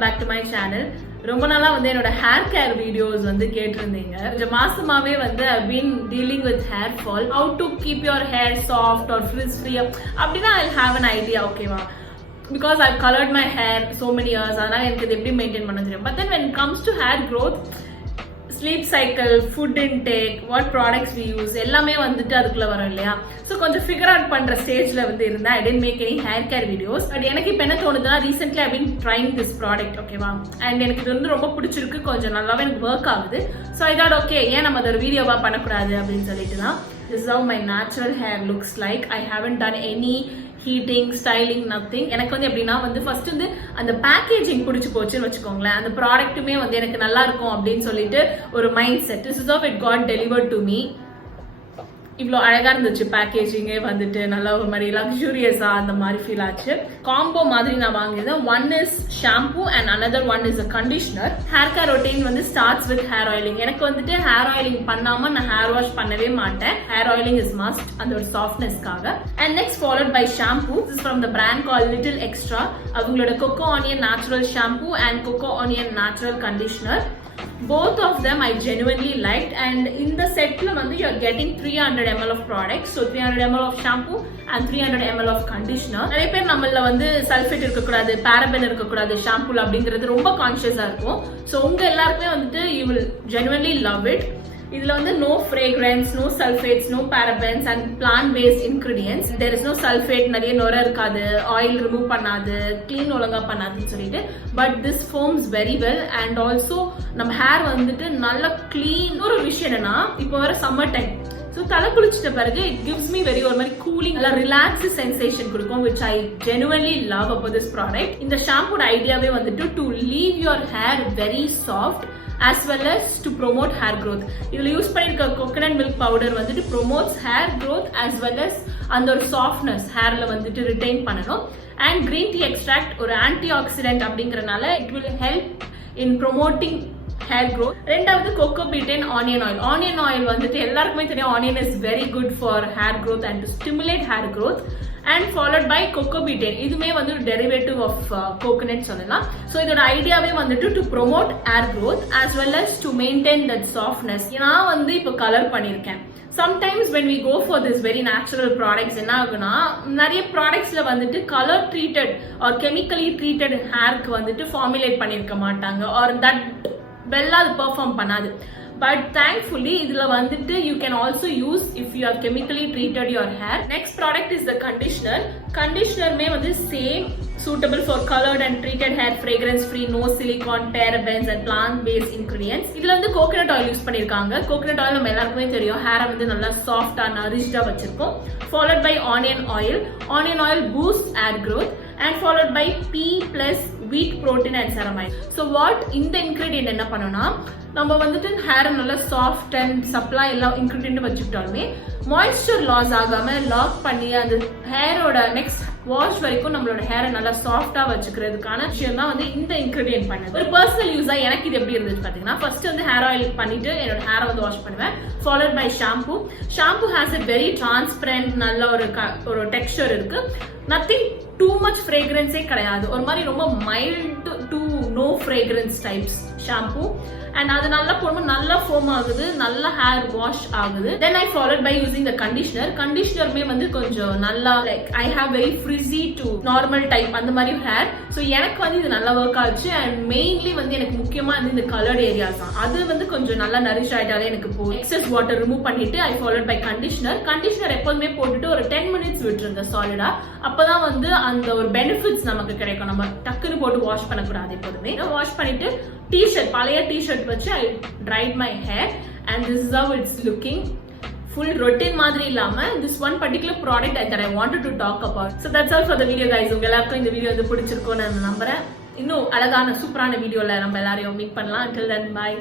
Welcome back to my channel. ரொம்ப நாளா வந்து என்னோட ஹேர் கேர் வீடியோஸ் வந்து கேட்டிருந்தீங்க. கொஞ்சம் மாசமாவே வந்து I've been dealing with hair fall. How to keep your hair soft or frizz free அப்படின்னா I'll have an idea, ஓகேவா? Because I've colored my hair so many years, அதனால எனக்கு இது எப்படி மெயின்டைன் பண்ண தெரியும். But then when it comes to hair growth, sleep cycle, food intake, what products we use எல்லாமே வந்துட்டு அதுக்குள்ள வரும் இல்லையா? ஸோ கொஞ்சம் ஃபிகர் அவுட் பண்ற ஸ்டேஜ்ல வந்து இருந்தேன். I didn't make any hair care videos. But எனக்கு இப்போ என்ன தோணுதுன்னா, recently I've been trying this product, ஓகேவா? அண்ட் எனக்கு இது வந்து ரொம்ப பிடிச்சிருக்கு, கொஞ்சம் நல்லாவே எனக்கு ஒர்க் ஆகுது. ஸோ I thought okay, ஏன் நம்ம அதை ஒரு வீடியோவா பண்ணக்கூடாது அப்படின்னு சொல்லிட்டு தான். This is how my natural hair looks like. I haven't done any heating, styling, nothing. எனக்கு வந்து எப்படின்னா வந்து ஃபர்ஸ்ட் வந்து அந்த பேக்கேஜிங் பிடிச்சி போச்சுன்னு வச்சுக்கோங்களேன். அந்த ப்ராடக்ட்டுமே வந்து எனக்கு நல்லா இருக்கும் அப்படின்னு சொல்லிட்டு ஒரு mind set. This is of it got delivered to me. இவ்வளோ அழகா இருந்துச்சு பேக்கேஜிங்கே, வந்துட்டு நல்லா ஒரு மாதிரி லக்ஸூரியஸா அந்த மாதிரி ஃபீல் ஆச்சு. காம்போ மாதிரி நான் வாங்கினேன். One is shampoo and another one is a conditioner. Hair care routine வந்து ஸ்டார்ட்ஸ் வித் ஹேர் ஆயிலிங். எனக்கு வந்துட்டு ஹேர் ஆயிலிங் பண்ணாம நான் ஹேர் வாஷ் பண்ணவே மாட்டேன். ஹேர் ஆயிலிங் இஸ் மஸ்ட், அந்த ஒரு சாஃப்ட்னஸ்க்காக. And next followed by shampoo. This is from the brand call Little Extra. அவங்களோட coco onion natural shampoo and coco onion natural conditioner. Both of them I genuinely liked, and in the set la vandu you are getting 300 ml of products. So 300 ml of shampoo and 300 ml of conditioner. நிறைய பேர் நம்மள வந்து sulphate இருக்க கூடாது, பாராபன் இருக்க கூடாது ஷாம்பூல அப்படிங்கிறது ரொம்ப கான்ஷியஸா இருக்கும். சோ உங்க எல்லாருக்குமே வந்து you will genuinely love it. இதுல வந்து no fragrance, no sulfates, no parabens and plant based ingredients. There is no sulfate, நிறைய நொர இருக்காது, ஆயில் ரிமூவ் பண்ணாது, க்ளீன் ஒழுங்கா பண்ணாதுன்னு சொல்லிட்டு. But this foams very well and also நம்ம ஹேர் வந்துட்டு நல்ல க்ளீன். ஒரு விஷயம் என்னன்னா, இப்போ வர சம்மர் டைம், ஸோ தலை குளிச்சிட்ட பிறகு இட் கிவ்ஸ் மீ வெரி ஒரு மாதிரி கூலிங், நல்லா ரிலாக்ஸ் சென்சேஷன் கொடுக்கும், which I genuinely love about this product. இந்த ஷாம்பூட ஐடியாவே வந்துட்டு to leave your hair very soft as well as to promote hair growth. இதுல யூஸ் பண்ணிருக்க coconut milk powder வந்துட்டு promotes hair growth as well as அந்த ஒரு softness hairல வந்துட்டு retain பண்ணணும். And green tea extract ஒரு antioxidant அப்படிங்கறனால it will help in promoting hair growth. ரெண்டாவது cocoa bean onion oil. Onion oil வந்துட்டு எல்லாருக்குமே தெரியும், onion is very good for hair growth and to stimulate hair growth. And followed by cocoa bean. இதுமே வந்து ஒரு derivative of coconut சொல்லலாம். So இதோட ஐடியாவே வந்துட்டு to promote hair growth as well as to maintain that softness. நான் வந்து இப்போ கலர் பண்ணியிருக்கேன். Sometimes when we go for this very natural products என்ன ஆகுனா, நிறைய ப்ராடக்ட்ஸ்ல வந்துட்டு colour treated or chemically treated ஹேருக்கு வந்துட்டு ஃபார்முலேட் பண்ணியிருக்க மாட்டாங்க, ஆர் தட் வெல்லா அது பெர்ஃபார்ம் பண்ணாது. But thankfully இதுல வந்துட்டு you can also use if you have chemically treated your hair. Next product is the conditioner. Conditioner மே வந்து same, suitable for colored and treated hair, fragrance free, no silicone, parabens and plant based ingredients. இதுல வந்து coconut oil use பண்ணிருக்காங்க. coconut oil நம்ம எல்லாருக்குமே தெரியும், ஹேரை வந்து நல்லா சாஃப்டா நரிஷ்டா வச்சிருக்கும். followed by onion oil. Onion oil boosts hair growth and followed by pea plus wheat protein and ceramide. So what இந்த ingredient என்ன பண்ணுனா, நம்ம வந்துட்டு ஹேர் நல்லா சாஃப்ட் அண்ட் சப்ளை எல்லா இன்கிரிடியன்ட் வச்சுக்கிட்டாலுமே மாய்ஸ்சர் லாஸ் ஆகாம லாக் பண்ணி அந்த ஹேரோட நெக்ஸ்ட் வாஷ் வரைக்கும் நம்மளோட ஹேரை நல்லா சாஃப்டா வச்சுக்கிறதுக்கான விஷயம் தான் வந்து இந்த இன்கிரிடியன்ட் பண்ணது. ஒரு பர்சனல் யூஸா எனக்கு இது எப்படி இருந்துச்சு பாத்தீங்கன்னா, ஃபர்ஸ்ட் வந்து ஹேர் ஆயில் பண்ணிட்டு என்னோட ஹேரை வந்து வாஷ் பண்ணுவேன். Followed by shampoo. Shampoo has a very transparent, நல்ல ஒரு டெக்ஸ்சர் இருக்கு. நத்திங் டூ மச் ஃப்ரேக்ரன்ஸே கிடையாது, ஒரு மாதிரி ரொம்ப mild to know fragrance types shampoo. And அது நல்லா போடும்போது நல்லா ஃபோம் ஆகுது, நல்ல ஹேர் வாஷ் ஆகுது. Then I followed by using the conditioner. கண்டிஷனருமே வந்து கொஞ்சம் நல்லா like I have very frizzy to normal type அந்த மாதிரி ஹேர். ஸோ எனக்கு வந்து இது நல்லா ஒர்க் ஆச்சு. அண்ட் மெயின்லி வந்து எனக்கு முக்கியமா வந்து இந்த கலர்ட் ஏரியாஸ் தான், அது வந்து கொஞ்சம் நல்லா நரிஷ் ஆயிட்டாலே எனக்கு போகும். எக்ஸஸ் வாட்டர் ரிமூவ் பண்ணிட்டு I followed by conditioner. Conditioner எப்போதுமே போட்டுட்டு ஒரு 10 minutes விட்டுருங்க சாலிடா. அப்பதான் வந்து அந்த ஒரு பெனிஃபிட்ஸ் நமக்கு கிடைக்கும். நம்ம டக்குன்னு போட்டு வாஷ் பண்ணக்கூடாது. எப்போதுமே வாஷ் பண்ணிட்டு டிஷர்ட், பழைய டிஷர்ட் வச்சு I dried my hair and this is how it's looking. Full routine மாதிரி இல்லாம this one particular product that I wanted to talk about. So that's all for the video guys. உங்க எல்லாருக்கும் இந்த video வந்து பிடிச்சிருக்கும்னு நான் நம்புறேன். இன்னும் அழகான சூப்பரான வீடியோல நம்ம எல்லாரையும் மீட் பண்ணலாம். Until then, bye.